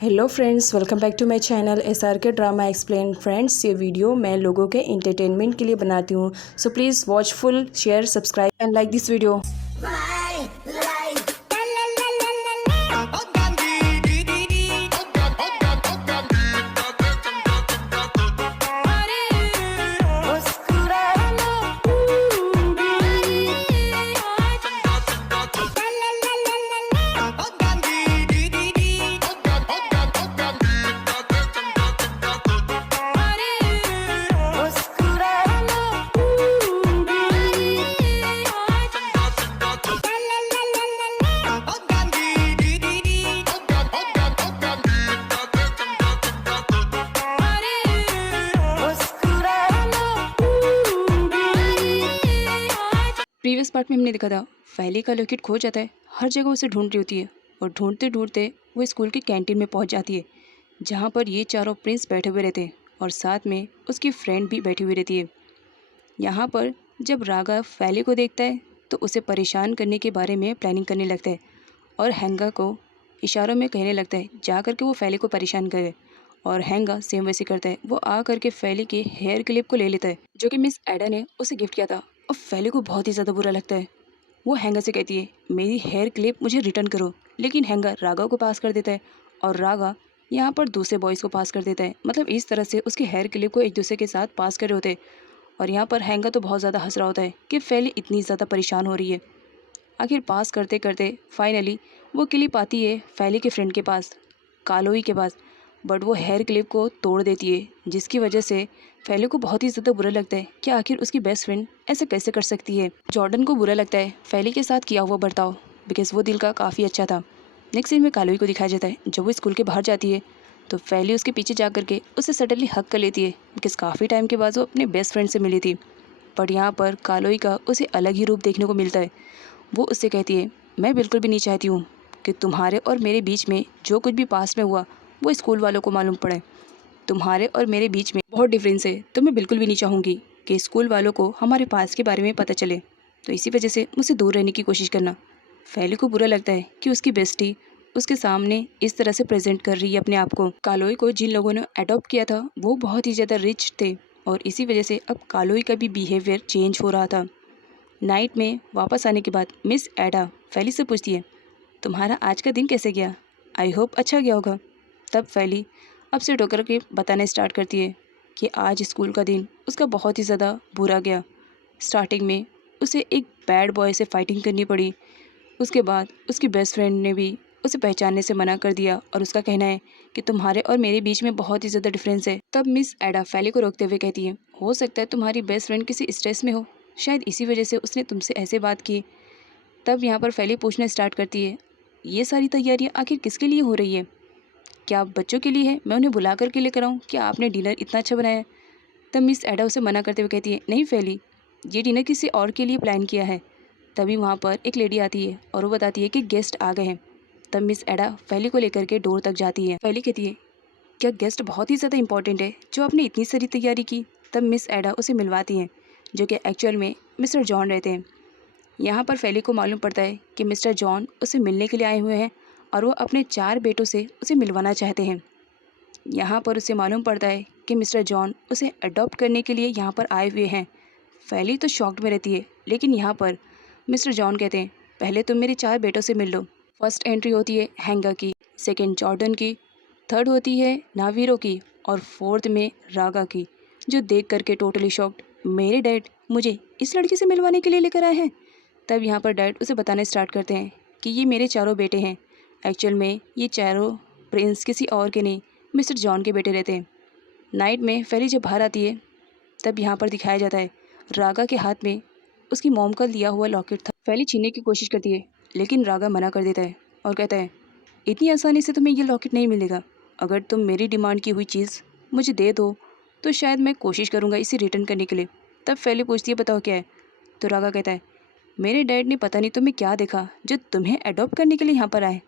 Hello friends, welcome back to my channel SRK drama explain. Friends, ये video मैं लोगों के एंटरटेनमेंट के लिए बनाती हूँ, so please watch full, share, subscribe and like this video. Previous part में हमने देखा था फैली का लॉकेट खो जाता है, हर जगह उसे ढूंढ रही होती है और ढूंढते ढूंढते वो स्कूल की कैंटीन में पहुंच जाती है, जहां पर ये चारों प्रिंस बैठे हुए रहते हैं और साथ में उसकी फ्रेंड भी बैठी हुई रहती है। यहाँ पर जब रागा फैली को देखता है तो उसे परेशान करने के बारे में प्लानिंग करने लगता है और हैंगा को इशारों में कहने लगता है जा करके वो फैली को परेशान करे। और हैंगा सेम वैसे करता है, वो आ करके फैली के हेयर क्लिप को ले लेता है जो कि मिस एडा ने उसे गिफ्ट किया था। और फैली को बहुत ही ज़्यादा बुरा लगता है। वो हैंगा से कहती है मेरी हेयर क्लिप मुझे रिटर्न करो, लेकिन हैंगा रागा को पास कर देता है और रागा यहाँ पर दूसरे बॉयज़ को पास कर देता है। मतलब इस तरह से उसके हेयर क्लिप को एक दूसरे के साथ पास कर रहे होते हैं। और यहाँ पर हैंगा तो बहुत ज़्यादा हंस रहा होता है कि फैली इतनी ज़्यादा परेशान हो रही है। आखिर पास करते करते फाइनली वो क्लिप आती है फैली के फ्रेंड के पास, कालोई के पास, बट वो हेयर क्लिप को तोड़ देती है, जिसकी वजह से फैली को बहुत ही ज़्यादा बुरा लगता है कि आखिर उसकी बेस्ट फ्रेंड ऐसे कैसे कर सकती है। जॉर्डन को बुरा लगता है फैली के साथ किया हुआ बर्ताव, बिकॉज वो दिल का काफ़ी अच्छा था। नेक्स्ट सीन में कालोई को दिखाया जाता है जब वो स्कूल के बाहर जाती है तो फैली उसके पीछे जा करके उसे सडनली हक कर लेती है, बिकॉज काफ़ी टाइम के बाद वो अपने बेस्ट फ्रेंड से मिली थी। बट यहाँ पर कालोई का उसे अलग ही रूप देखने को मिलता है। वो उससे कहती है मैं बिल्कुल भी नहीं चाहती हूँ कि तुम्हारे और मेरे बीच में जो कुछ भी पास में हुआ वो स्कूल वालों को मालूम पड़े। तुम्हारे और मेरे बीच में बहुत डिफरेंस है, तो मैं बिल्कुल भी नहीं चाहूँगी कि स्कूल वालों को हमारे पास के बारे में पता चले, तो इसी वजह से मुझसे दूर रहने की कोशिश करना। फैली को बुरा लगता है कि उसकी बेस्टी उसके सामने इस तरह से प्रेजेंट कर रही है अपने आप को। कालोई को जिन लोगों ने अडॉप्ट किया था वो बहुत ही ज़्यादा रिच थे और इसी वजह से अब कालोई का भी बिहेवियर चेंज हो रहा था। नाइट में वापस आने के बाद मिस एडा फैली से पूछती है तुम्हारा आज का दिन कैसे गया, आई होप अच्छा गया होगा। तब फैली अपसेट होकर के बताने स्टार्ट करती है कि आज स्कूल का दिन उसका बहुत ही ज़्यादा बुरा गया। स्टार्टिंग में उसे एक बैड बॉय से फाइटिंग करनी पड़ी, उसके बाद उसकी बेस्ट फ्रेंड ने भी उसे पहचानने से मना कर दिया और उसका कहना है कि तुम्हारे और मेरे बीच में बहुत ही ज़्यादा डिफरेंस है। तब मिस एडा फैली को रोकते हुए कहती है हो सकता है तुम्हारी बेस्ट फ्रेंड किसी स्ट्रेस में हो, शायद इसी वजह से उसने तुमसे ऐसे बात की। तब यहाँ पर फैली पूछना स्टार्ट करती है ये सारी तैयारियाँ आखिर किसके लिए हो रही है, क्या बच्चों के लिए है, मैं उन्हें बुला करके लेकर आऊँ, क्या आपने डिनर इतना अच्छा बनाया है। तब मिस एडा उसे मना करते हुए कहती है नहीं फैली, ये डिनर किसी और के लिए प्लान किया है। तभी वहाँ पर एक लेडी आती है और वो बताती है कि गेस्ट आ गए हैं। तब मिस एडा फैली को लेकर के डोर तक जाती है। फैली कहती है क्या गेस्ट बहुत ही ज़्यादा इंपॉर्टेंट है जो आपने इतनी सारी तैयारी की। तब मिस एडा उसे मिलवाती हैं जो कि एक्चुअल में मिस्टर जॉन रहते हैं। यहाँ पर फैली को मालूम पड़ता है कि मिस्टर जॉन उसे मिलने के लिए आए हुए हैं और वो अपने 4 बेटों से उसे मिलवाना चाहते हैं। यहाँ पर उसे मालूम पड़ता है कि मिस्टर जॉन उसे अडॉप्ट करने के लिए यहाँ पर आए हुए हैं। फैली तो शॉक्ड में रहती है, लेकिन यहाँ पर मिस्टर जॉन कहते हैं पहले तुम मेरे 4 बेटों से मिल लो। फर्स्ट एंट्री होती है हैंगा की, सेकेंड जॉर्डन की, थर्ड होती है नावीरो की और फोर्थ में रागा की, जो देख करके टोटली शॉक्ड मेरे डैड मुझे इस लड़की से मिलवाने के लिए लेकर आए हैं। तब यहाँ पर डैड उसे बताने स्टार्ट करते हैं कि ये मेरे 4 बेटे हैं। एक्चुअल में ये चारों प्रिंस किसी और के नहीं, मिस्टर जॉन के बेटे रहते हैं। नाइट में फैली जब बाहर आती है तब यहाँ पर दिखाया जाता है रागा के हाथ में उसकी मॉम का लिया हुआ लॉकेट था। फैली छीनने की कोशिश करती है लेकिन रागा मना कर देता है और कहता है इतनी आसानी से तुम्हें ये लॉकेट नहीं मिलेगा, अगर तुम मेरी डिमांड की हुई चीज़ मुझे दे दो तो शायद मैं कोशिश करूँगा इसे रिटर्न करने के लिए। तब फैली पूछती है बताओ क्या है। तो रागा कहता है मेरे डैड ने पता नहीं तुम्हें क्या देखा जो तुम्हें अडॉप्ट करने के लिए यहाँ पर आए,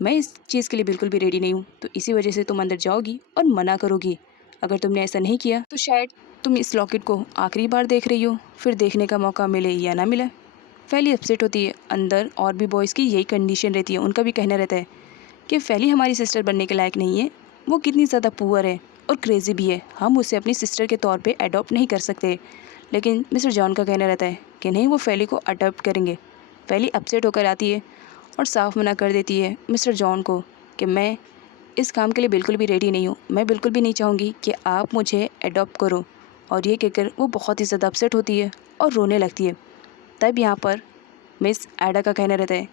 मैं इस चीज़ के लिए बिल्कुल भी रेडी नहीं हूँ, तो इसी वजह से तुम अंदर जाओगी और मना करोगी। अगर तुमने ऐसा नहीं किया तो शायद तुम इस लॉकेट को आखिरी बार देख रही हो, फिर देखने का मौका मिले या ना मिले। फैली अपसेट होती है। अंदर और भी बॉयज़ की यही कंडीशन रहती है, उनका भी कहना रहता है कि फैली हमारी सिस्टर बनने के लायक नहीं है, वो कितनी ज़्यादा पुअर है और क्रेज़ी भी है, हम उसे अपनी सिस्टर के तौर पे अडॉप्ट नहीं कर सकते। लेकिन मिस्टर जॉन का कहना रहता है कि नहीं, वो फैली को अडॉप्ट करेंगे। फैली अपसेट होकर आती है और साफ मना कर देती है मिस्टर जॉन को कि मैं इस काम के लिए बिल्कुल भी रेडी नहीं हूँ, मैं बिल्कुल भी नहीं चाहूँगी कि आप मुझे अडॉप्ट करो। और ये कहकर वो बहुत ही ज़्यादा अपसेट होती है और रोने लगती है। तब यहाँ पर मिस एडा का कहना रहता है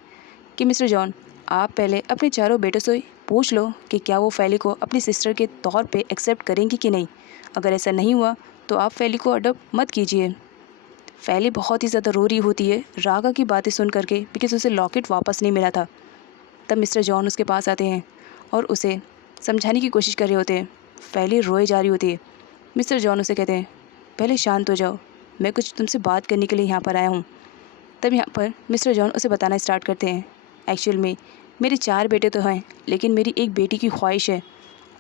कि मिस्टर जॉन, आप पहले अपने चारों बेटों से पूछ लो कि क्या वो फैली को अपनी सिस्टर के तौर पे एक्सेप्ट करेंगी कि नहीं। अगर ऐसा नहीं हुआ तो आप फैली को अडॉप्ट मत कीजिए। फैली बहुत ही ज़्यादा रो रही होती है रागा की बातें सुन करके, बिकॉज उसे लॉकेट वापस नहीं मिला था। तब मिस्टर जॉन उसके पास आते हैं और उसे समझाने की कोशिश कर रहे होते हैं। फैली रोए जा रही होती है। मिस्टर जॉन उसे कहते हैं, पहले शांत हो जाओ, मैं कुछ तुमसे बात करने के लिए यहाँ पर आया हूँ। तब यहाँ पर मिस्टर जॉन उसे बताना स्टार्ट करते हैं, एक्चुअल में मेरे 4 बेटे तो हैं, लेकिन मेरी एक बेटी की ख्वाहिश है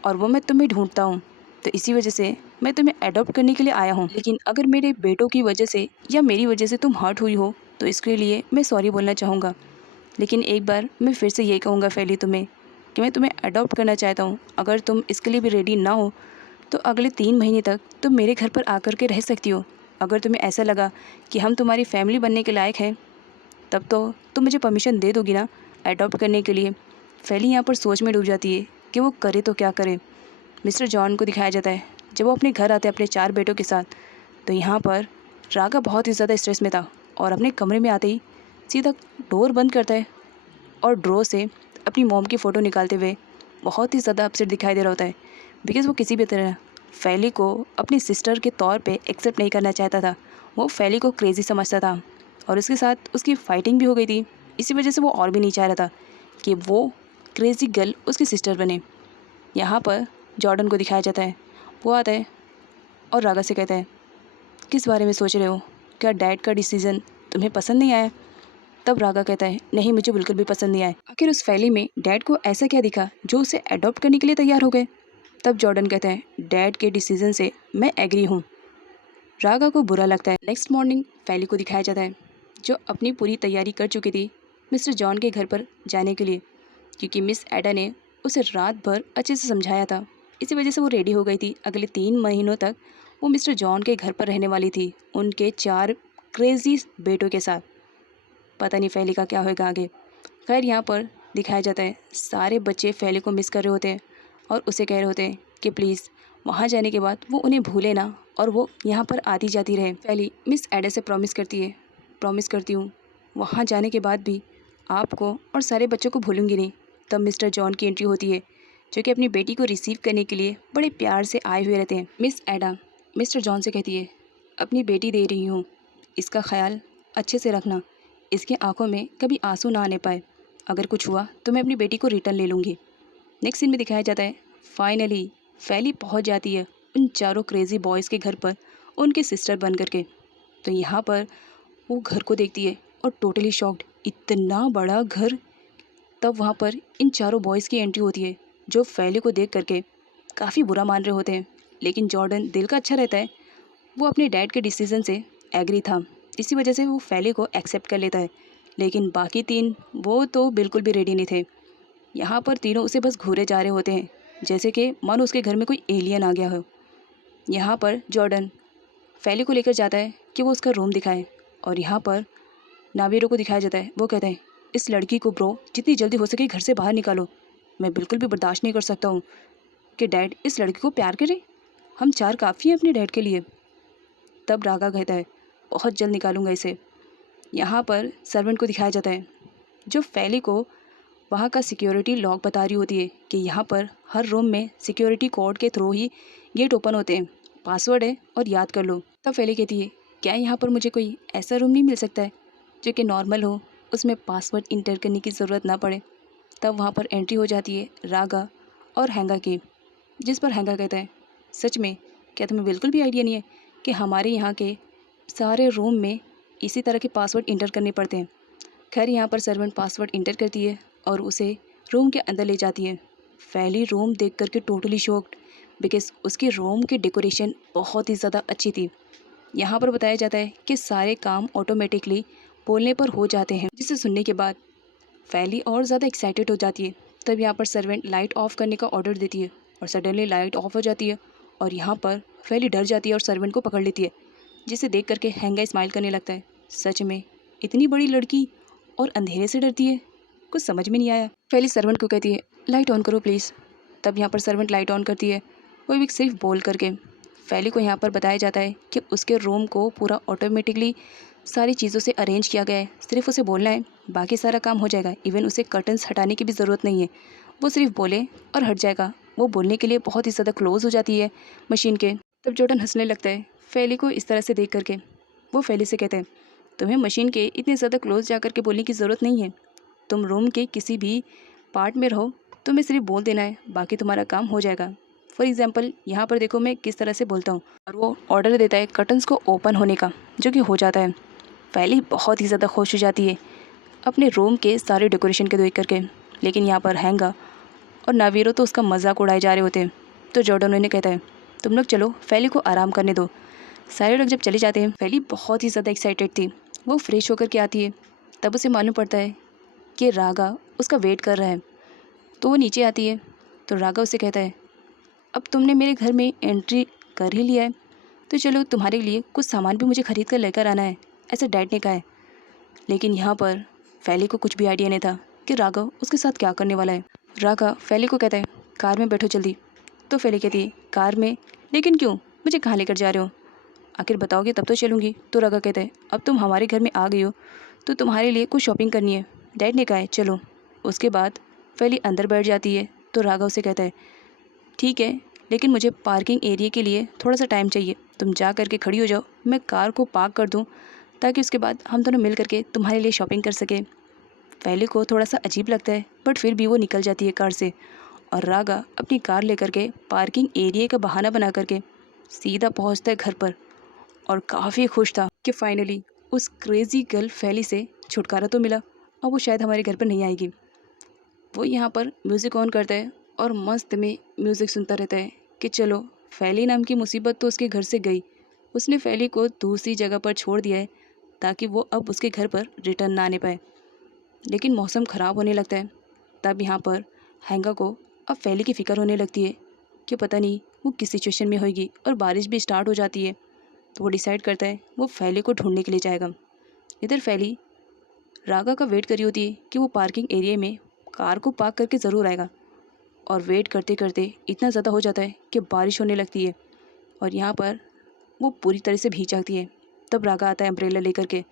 और वो मैं तुम्हें ढूंढता हूँ, तो इसी वजह से मैं तुम्हें अडॉप्ट करने के लिए आया हूँ। लेकिन अगर मेरे बेटों की वजह से या मेरी वजह से तुम हर्ट हुई हो तो इसके लिए मैं सॉरी बोलना चाहूँगा। लेकिन एक बार मैं फिर से यही कहूँगा फैली तुम्हें कि मैं तुम्हें अडॉप्ट करना चाहता हूँ। अगर तुम इसके लिए भी रेडी ना हो तो अगले 3 महीने तक तुम मेरे घर पर आकर के रह सकती हो। अगर तुम्हें ऐसा लगा कि हम तुम्हारी फैमिली बनने के लायक हैं, तब तो तुम मुझे परमिशन दे दोगी ना अडॉप्ट करने के लिए। फैली यहाँ पर सोच में डूब जाती है कि वो करे तो क्या करे। मिस्टर जॉन को दिखाया जाता है जब वो अपने घर आते हैं अपने 4 बेटों के साथ, तो यहाँ पर रागा बहुत ही ज़्यादा स्ट्रेस में था और अपने कमरे में आते ही सीधा डोर बंद करता है और ड्रॉ से अपनी मॉम की फ़ोटो निकालते हुए बहुत ही ज़्यादा अपसेट दिखाई दे रहा होता है, बिकॉज़ वो किसी भी तरह फैली को अपनी सिस्टर के तौर पे एक्सेप्ट नहीं करना चाहता था। वो फैली को क्रेज़ी समझता था और उसके साथ उसकी फ़ाइटिंग भी हो गई थी। इसी वजह से वो और भी नहीं चाह रहा था कि वो क्रेज़ी गर्ल उसकी सिस्टर बने। यहाँ पर जॉर्डन को दिखाया जाता है, वो आता है और रागा से कहता है, किस बारे में सोच रहे हो? क्या डैड का डिसीज़न तुम्हें पसंद नहीं आया? तब रागा कहता है, नहीं, मुझे बिल्कुल भी पसंद नहीं आया। आखिर उस फैली में डैड को ऐसा क्या दिखा जो उसे अडॉप्ट करने के लिए तैयार हो गए? तब जॉर्डन कहता है, डैड के डिसीजन से मैं एग्री हूँ। रागा को बुरा लगता है। नेक्स्ट मॉर्निंग फैली को दिखाया जाता है जो अपनी पूरी तैयारी कर चुकी थी मिस्टर जॉन के घर पर जाने के लिए, क्योंकि मिस एडा ने उसे रात भर अच्छे से समझाया था। इसी वजह से वो रेडी हो गई थी। अगले 3 महीनों तक वो मिस्टर जॉन के घर पर रहने वाली थी उनके 4 क्रेजी बेटों के साथ। पता नहीं फैली का क्या होएगा आगे। खैर यहाँ पर दिखाया जाता है सारे बच्चे फैली को मिस कर रहे होते हैं और उसे कह रहे होते हैं कि प्लीज़ वहाँ जाने के बाद वो उन्हें भूले ना और वो यहाँ पर आती जाती रहे। फैली मिस एडा से प्रॉमिस करती है, प्रॉमिस करती हूँ वहाँ जाने के बाद भी आपको और सारे बच्चों को भूलूंगी नहीं। तब मिस्टर जॉन की एंट्री होती है जो कि अपनी बेटी को रिसीव करने के लिए बड़े प्यार से आए हुए रहते हैं। मिस एडा मिस्टर जॉन से कहती है, अपनी बेटी दे रही हूँ, इसका ख्याल अच्छे से रखना, इसकी आंखों में कभी आंसू ना आने पाए। अगर कुछ हुआ तो मैं अपनी बेटी को रिटर्न ले लूँगी। नेक्स्ट सीन में दिखाया जाता है फाइनली फैली पहुंच जाती है उन चारों क्रेजी बॉयज़ के घर पर उनके सिस्टर बन करके। तो यहाँ पर वो घर को देखती है और टोटली शॉक्ड, इतना बड़ा घर। तब वहाँ पर इन चारों बॉयज़ की एंट्री होती है जो फैली को देख करके काफ़ी बुरा मान रहे होते हैं। लेकिन जॉर्डन दिल का अच्छा रहता है, वो अपने डैड के डिसीज़न से एग्री था, इसी वजह से वो फैली को एक्सेप्ट कर लेता है। लेकिन बाकी 3 वो तो बिल्कुल भी रेडी नहीं थे। यहाँ पर तीनों उसे बस घूरे जा रहे होते हैं जैसे कि मानो उसके घर में कोई एलियन आ गया हो। यहाँ पर जॉर्डन फैली को लेकर जाता है कि वो उसका रूम दिखाए और यहाँ पर नावीरो को दिखाया जाता है। वो कहता है, इस लड़की को ब्रो जितनी जल्दी हो सके घर से बाहर निकालो। मैं बिल्कुल भी बर्दाश्त नहीं कर सकता हूँ कि डैड इस लड़की को प्यार करे। हम 4 काफ़ी हैं अपने डैड के लिए। तब रागा कहता है, बहुत जल्द निकालूंगा इसे। यहाँ पर सर्वेंट को दिखाया जाता है जो फैली को वहाँ का सिक्योरिटी लॉक बता रही होती है कि यहाँ पर हर रूम में सिक्योरिटी कोड के थ्रू ही गेट ओपन होते हैं, पासवर्ड है और याद कर लो। तब फैली कहती है, क्या यहाँ पर मुझे कोई ऐसा रूम नहीं मिल सकता है जो कि नॉर्मल हो, उसमें पासवर्ड इंटर करने की ज़रूरत ना पड़े। तब वहाँ पर एंट्री हो जाती है रागा और हैंगा की, जिस पर हैंगा कहता है, सच में क्या तुम्हें बिल्कुल भी आइडिया नहीं है कि हमारे यहाँ के सारे रूम में इसी तरह के पासवर्ड इंटर करने पड़ते हैं। खैर यहाँ पर सर्वेंट पासवर्ड इंटर करती है और उसे रूम के अंदर ले जाती है। फैली रूम देख करके टोटली शॉक्ड, बिकॉज उसके रूम की डेकोरेशन बहुत ही ज़्यादा अच्छी थी। यहाँ पर बताया जाता है कि सारे काम ऑटोमेटिकली बोलने पर हो जाते हैं, जिसे सुनने के बाद फैली और ज़्यादा एक्साइटेड हो जाती है तब यहाँ पर सर्वेंट लाइट ऑफ करने का ऑर्डर देती है और सडनली लाइट ऑफ हो जाती है और यहाँ पर फैली डर जाती है और सर्वेंट को पकड़ लेती है, जिसे देख करके हैंगा स्माइल करने लगता है। सच में इतनी बड़ी लड़की और अंधेरे से डरती है, कुछ समझ में नहीं आया। फैली सर्वेंट को कहती है लाइट ऑन करो प्लीज़। तब यहाँ पर सर्वेंट लाइट ऑन करती है, वो भी सिर्फ बोल करके। फैली को यहाँ पर बताया जाता है कि उसके रूम को पूरा ऑटोमेटिकली सारी चीज़ों से अरेंज किया गया है, सिर्फ उसे बोलना है, बाकी सारा काम हो जाएगा। इवन उसे कर्टन्स हटाने की भी ज़रूरत नहीं है, वो सिर्फ बोले और हट जाएगा। वो बोलने के लिए बहुत ही ज़्यादा क्लोज हो जाती है मशीन के। तब जॉर्डन हंसने लगता है फैली को इस तरह से देख करके। वो फैली से कहते हैं तुम्हें मशीन के इतने ज़्यादा क्लोज जा करके बोलने की ज़रूरत नहीं है, तुम रूम के किसी भी पार्ट में रहो, तुम्हें सिर्फ बोल देना है, बाकी तुम्हारा काम हो जाएगा। फॉर एग्जाम्पल यहाँ पर देखो मैं किस तरह से बोलता हूँ। और वो ऑर्डर देता है कर्टन्स को ओपन होने का, जो कि हो जाता है। फैली बहुत ही ज़्यादा खुश हो जाती है अपने रूम के सारे डेकोरेशन के देख करके। लेकिन यहाँ पर हैंगा और नावीरो तो उसका मजाक उड़ाए जा रहे होते हैं। तो जॉर्डन उन्हें कहता है तुम लोग चलो, फैली को आराम करने दो। सारे लोग जब चले जाते हैं, फैली बहुत ही ज़्यादा एक्साइटेड थी। वो फ्रेश होकर के आती है, तब उसे मालूम पड़ता है कि रागा उसका वेट कर रहा है। तो वो नीचे आती है, तो रागा उसे कहता है अब तुमने मेरे घर में एंट्री कर ही लिया है, तो चलो तुम्हारे लिए कुछ सामान भी मुझे ख़रीद कर लेकर आना है, ऐसा डैड ने कहा है। लेकिन यहाँ पर फैली को कुछ भी आइडिया नहीं था कि राघव उसके साथ क्या करने वाला है। राघव फैली को कहता है कार में बैठो जल्दी। तो फैली कहती है कार में? लेकिन क्यों, मुझे कहाँ लेकर जा रहे हो? आखिर बताओगे तब तो चलूँगी। तो राघव कहता है अब तुम हमारे घर में आ गई हो तो तुम्हारे लिए कुछ शॉपिंग करनी है, डैड ने कहा है, चलो। उसके बाद फैली अंदर बैठ जाती है। तो राघव से कहता है ठीक है, लेकिन मुझे पार्किंग एरिया के लिए थोड़ा सा टाइम चाहिए, तुम जा करके खड़ी हो जाओ, मैं कार को पार्क कर दूँ, ताकि उसके बाद हम दोनों मिल करके तुम्हारे लिए शॉपिंग कर सकें। फैली को थोड़ा सा अजीब लगता है, बट फिर भी वो निकल जाती है कार से। और रागा अपनी कार लेकर के पार्किंग एरिया का बहाना बना करके सीधा पहुंचता है घर पर, और काफ़ी खुश था कि फाइनली उस क्रेजी गर्ल फैली से छुटकारा तो मिला, और वो शायद हमारे घर पर नहीं आएगी। वो यहाँ पर म्यूज़िक ऑन करता है और मस्त में म्यूज़िक सुनता रहता है कि चलो, फैली नाम की मुसीबत तो उसके घर से गई। उसने फैली को दूसरी जगह पर छोड़ दिया है ताकि वो अब उसके घर पर रिटर्न ना आने पाए। लेकिन मौसम ख़राब होने लगता है। तब यहाँ पर हैंगा को अब फैली की फ़िक्र होने लगती है कि पता नहीं वो किस सिचुएशन में होगी, और बारिश भी स्टार्ट हो जाती है। तो वो डिसाइड करता है वो फैली को ढूंढने के लिए जाएगा। इधर फैली रागा का वेट करी होती है कि वो पार्किंग एरिया में कार को पार्क करके ज़रूर आएगा। और वेट करते करते इतना ज़्यादा हो जाता है कि बारिश होने लगती है, और यहाँ पर वो पूरी तरह से भीग जाती है। तब रागा आता है अम्ब्रेला लेकर के,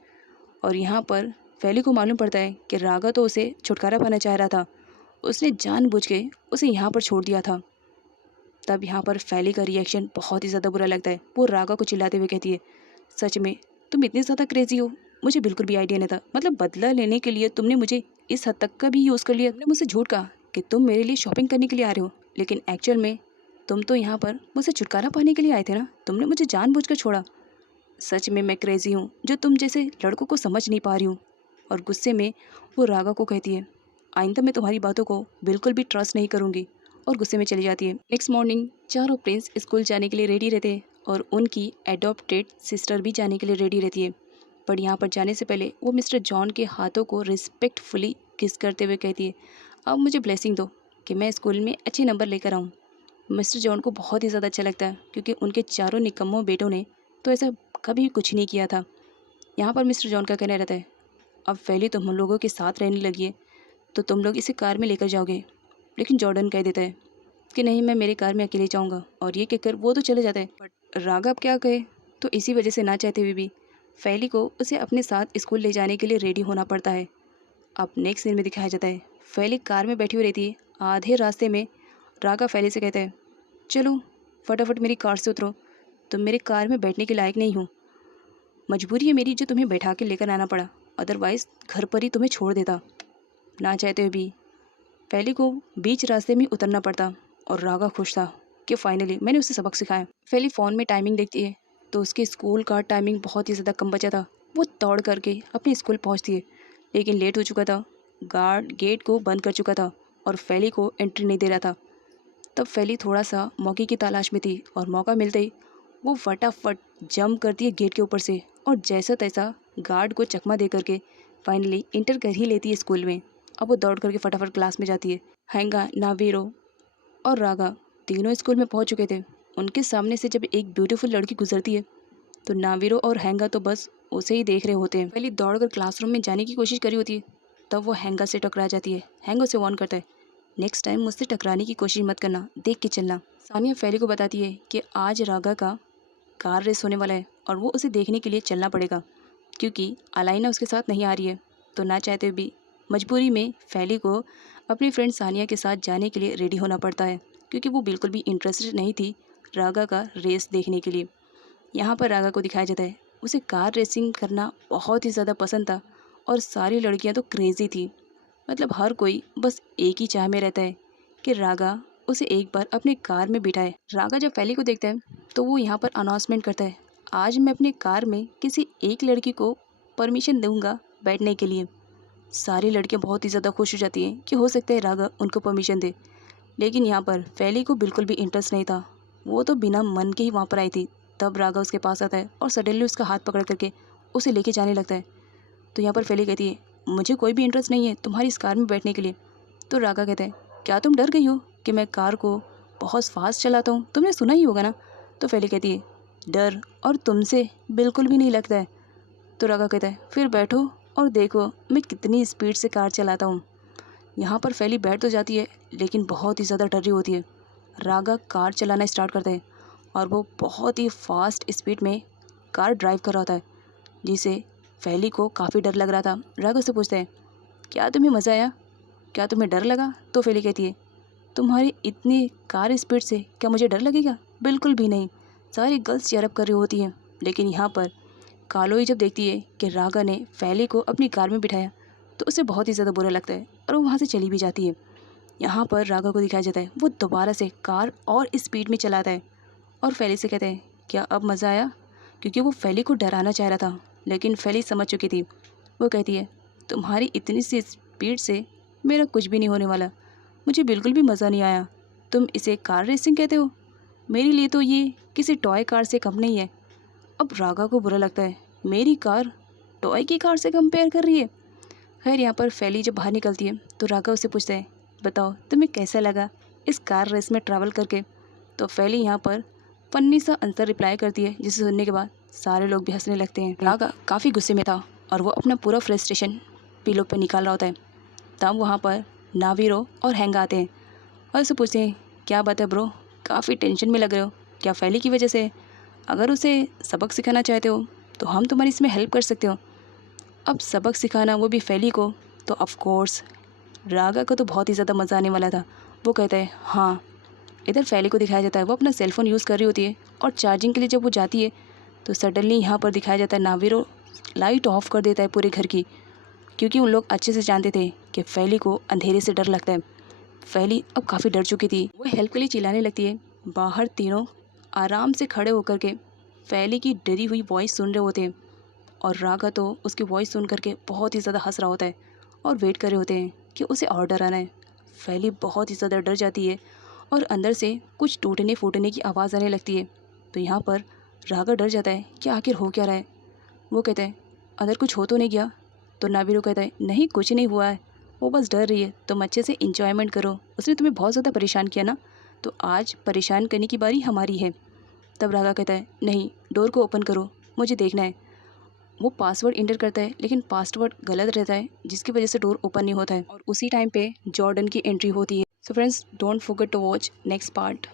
और यहाँ पर फैली को मालूम पड़ता है कि रागा तो उसे छुटकारा पाना चाह रहा था, उसने जानबूझ के उसे यहाँ पर छोड़ दिया था। तब यहाँ पर फैली का रिएक्शन बहुत ही ज़्यादा बुरा लगता है। वो रागा को चिल्लाते हुए कहती है सच में तुम इतनी ज़्यादा क्रेजी हो, मुझे बिल्कुल भी आइडिया नहीं था। मतलब बदला लेने के लिए तुमने मुझे इस हद तक का भी यूज़ कर लिया। तुमने मुझसे झूठ कहा कि तुम मेरे लिए शॉपिंग करने के लिए आ रहे हो, लेकिन एक्चुअल में तुम तो यहाँ पर मुझसे छुटकारा पाने के लिए आए थे ना, तुमने मुझे जानबूझकर छोड़ा। सच में मैं क्रेजी हूँ जो तुम जैसे लड़कों को समझ नहीं पा रही हूँ। और गुस्से में वो रागा को कहती है आइंदा मैं तुम्हारी बातों को बिल्कुल भी ट्रस्ट नहीं करूँगी, और गुस्से में चली जाती है। नेक्स्ट मॉर्निंग चारों प्रिंस स्कूल जाने के लिए रेडी रहते हैं, और उनकी एडॉप्टेड सिस्टर भी जाने के लिए रेडी रहती है। पर यहाँ पर जाने से पहले वो मिस्टर जॉन के हाथों को रिस्पेक्टफुली किस करते हुए कहती है अब मुझे ब्लेसिंग दो कि मैं स्कूल में अच्छे नंबर लेकर आऊँ। मिस्टर जॉन को बहुत ही ज़्यादा अच्छा लगता है, क्योंकि उनके चारों निकम्मों बेटों ने तो ऐसा कभी कुछ नहीं किया था। यहाँ पर मिस्टर जॉन का कहना रहता है अब पहले तुम हम लोगों के साथ रहने लगी है, तो तुम लोग इसे कार में लेकर जाओगे। लेकिन जॉर्डन कह देता है कि नहीं, मैं मेरी कार में अकेले जाऊँगा, और ये कहकर वो तो चले जाता है। बट राघव क्या कहे, तो इसी वजह से ना चाहते हुए भी फैली को उसे अपने साथ स्कूल ले जाने के लिए रेडी होना पड़ता है। अब नेक्स्ट सीन में दिखाया जाता है फैली कार में बैठी हुई रहती है। आधे रास्ते में राघव फैली से कहता है चलो फटाफट मेरी कार से उतरो, तुम मेरी कार में बैठने के लायक नहीं हो, मजबूरी है मेरी जो तुम्हें बैठा के लेकर आना पड़ा, अदरवाइज़ घर पर ही तुम्हें छोड़ देता। ना चाहते हुए भी फैली को बीच रास्ते में उतरना पड़ता, और रागा खुश था कि फाइनली मैंने उसे सबक सिखाया। फैली फ़ोन में टाइमिंग देखती है, तो उसके स्कूल का टाइमिंग बहुत ही ज़्यादा कम बचा था। वो दौड़ करके अपने स्कूल पहुंचती है, लेकिन लेट हो चुका था। गार्ड गेट को बंद कर चुका था और फैली को एंट्री नहीं दे रहा था। तब फैली थोड़ा सा मौके की तलाश में थी, और मौका मिलते ही वो फटाफट जंप करती है गेट के ऊपर से, और जैसा तैसा गार्ड को चकमा दे करके फाइनली इंटर कर ही लेती है स्कूल में। अब वो दौड़ करके फटाफट क्लास में जाती है। हैंगा, नावीरो और रागा तीनों स्कूल में पहुंच चुके थे। उनके सामने से जब एक ब्यूटीफुल लड़की गुजरती है तो नावीरो और हैंगा तो बस उसे ही देख रहे होते हैं। पहले दौड़कर क्लासरूम में जाने की कोशिश करी होती है, तब वो हैंगा से टकरा जाती है। हैंगा उसे वार्न करता है, नेक्स्ट टाइम मुझसे टकराने की कोशिश मत करना, देख के चलना। सानिया फेली को बताती है कि आज रागा का कार रेस होने वाला है और वो उसे देखने के लिए चलना पड़ेगा क्योंकि अलाइना उसके साथ नहीं आ रही है। तो ना चाहते भी मजबूरी में फेली को अपनी फ्रेंड सानिया के साथ जाने के लिए रेडी होना पड़ता है क्योंकि वो बिल्कुल भी इंटरेस्टेड नहीं थी रागा का रेस देखने के लिए। यहाँ पर रागा को दिखाया जाता है उसे कार रेसिंग करना बहुत ही ज़्यादा पसंद था और सारी लड़कियाँ तो क्रेज़ी थी। मतलब हर कोई बस एक ही चाह में रहता है कि रागा उसे एक बार अपने कार में बिठाए। रागा जब फेली को देखता है तो वो यहाँ पर अनाउंसमेंट करता है, आज मैं अपने कार में किसी एक लड़की को परमिशन दूंगा बैठने के लिए। सारी लड़कियाँ बहुत ही ज़्यादा खुश हो जाती हैं कि हो सकता है रागा उनको परमिशन दे, लेकिन यहाँ पर फेली को बिल्कुल भी इंटरेस्ट नहीं था। वो तो बिना मन के ही वहाँ पर आई थी। तब रागा उसके पास आता है और सडनली उसका हाथ पकड़ करके उसे लेके जाने लगता है। तो यहाँ पर फेली कहती है, मुझे कोई भी इंटरेस्ट नहीं है तुम्हारी इस कार में बैठने के लिए। तो रागा कहता है, क्या तुम डर गई हो कि मैं कार को बहुत फास्ट चलाता हूँ, तुमने सुना ही होगा ना। तो फेली कहती है, डर और तुमसे बिल्कुल भी नहीं लगता है। तो रागा कहता है, फिर बैठो और देखो मैं कितनी स्पीड से कार चलाता हूँ। यहाँ पर फेली बैठ तो जाती है लेकिन बहुत ही ज़्यादा डर रही होती है। रागा कार चलाना स्टार्ट करता है और वो बहुत ही फास्ट स्पीड में कार ड्राइव कर रहा होता है, जिसे फेली को काफ़ी डर लग रहा था। रागा से पूछता है, क्या तुम्हें मज़ा आया, क्या तुम्हें डर लगा। तो फेली कहती है, तुम्हारी इतनी कार स्पीड से क्या मुझे डर लगेगा, बिल्कुल भी नहीं। सारी गर्ल्स चेयरअप कर रही होती हैं, लेकिन यहाँ पर कालोई जब देखती है कि रागा ने फेली को अपनी कार में बिठाया तो उसे बहुत ही ज़्यादा बुरा लगता है और वो वहाँ से चली भी जाती है। यहाँ पर रागा को दिखाया जाता है वो दोबारा से कार और स्पीड में चलाता है और फेली से कहते हैं, क्या अब मज़ा आया। क्योंकि वो फेली को डराना चाह रहा था लेकिन फेली समझ चुकी थी। वो कहती है, तुम्हारी इतनी सी स्पीड से मेरा कुछ भी नहीं होने वाला, मुझे बिल्कुल भी मज़ा नहीं आया। तुम इसे कार रेसिंग कहते हो, मेरे लिए तो ये किसी टॉय कार से कम नहीं है। अब रागा को बुरा लगता है, मेरी कार टॉय की कार से कंपेयर कर रही है। खैर यहाँ पर फेली जब बाहर निकलती है तो रागा उससे पूछता है, बताओ तुम्हें कैसा लगा इस कार रेस में ट्रैवल करके। तो फेली यहाँ पर फन्नी सा आंसर रिप्लाई करती है, जिसे सुनने के बाद सारे लोग भी हंसने लगते हैं। रागा काफ़ी गुस्से में था और वो अपना पूरा फ्रस्ट्रेशन पिलो पे निकाल रहा होता है। तब वहाँ पर नावीरो और हैंगा आते हैं और उससे पूछते हैं, क्या बात है ब्रो, काफ़ी टेंशन में लग रहे हो, क्या फेली की वजह से। अगर उसे सबक सिखाना चाहते हो तो हम तुम्हारी इसमें हेल्प कर सकते हो। अब सबक सिखाना वो भी फेली को, तो ऑफ कोर्स रागा को तो बहुत ही ज़्यादा मज़ा आने वाला था। वो कहता है हाँ। इधर फेली को दिखाया जाता है वो अपना सेलफ़ोन यूज़ कर रही होती है और चार्जिंग के लिए जब वो जाती है तो सडनली यहाँ पर दिखाया जाता है नावीरो लाइट ऑफ कर देता है पूरे घर की, क्योंकि उन लोग अच्छे से जानते थे कि फेली को अंधेरे से डर लगता है। फेली अब काफ़ी डर चुकी थी, वो हेल्प के लिए चिल्लाने लगती है। बाहर तीनों आराम से खड़े होकर के फेली की डरी हुई वॉइस सुन रहे होते हैं और रागा तो उसकी वॉइस सुन करके बहुत ही ज़्यादा हंस रहा होता है और वेट कर रहे होते हैं कि उसे और डराना है। फेली बहुत ही ज़्यादा डर जाती है और अंदर से कुछ टूटने फूटने की आवाज़ आने लगती है। तो यहाँ पर रागा डर जाता है कि आखिर हो क्या रहा है। वो कहता है, अंदर कुछ हो तो नहीं गया। तो नावीरो कहता है, नहीं कुछ नहीं हुआ है, वो बस डर रही है, तुम अच्छे से इंजॉयमेंट करो, उसने तुम्हें बहुत ज़्यादा परेशान किया ना, तो आज परेशान करने की बारी हमारी है। तब रागा कहता है, नहीं डोर को ओपन करो, मुझे देखना है। वो पासवर्ड इंटर करता है लेकिन पासवर्ड गलत रहता है, जिसकी वजह से डोर ओपन नहीं होता है और उसी टाइम पे जॉर्डन की एंट्री होती है। So friends, don't forget to watch next part.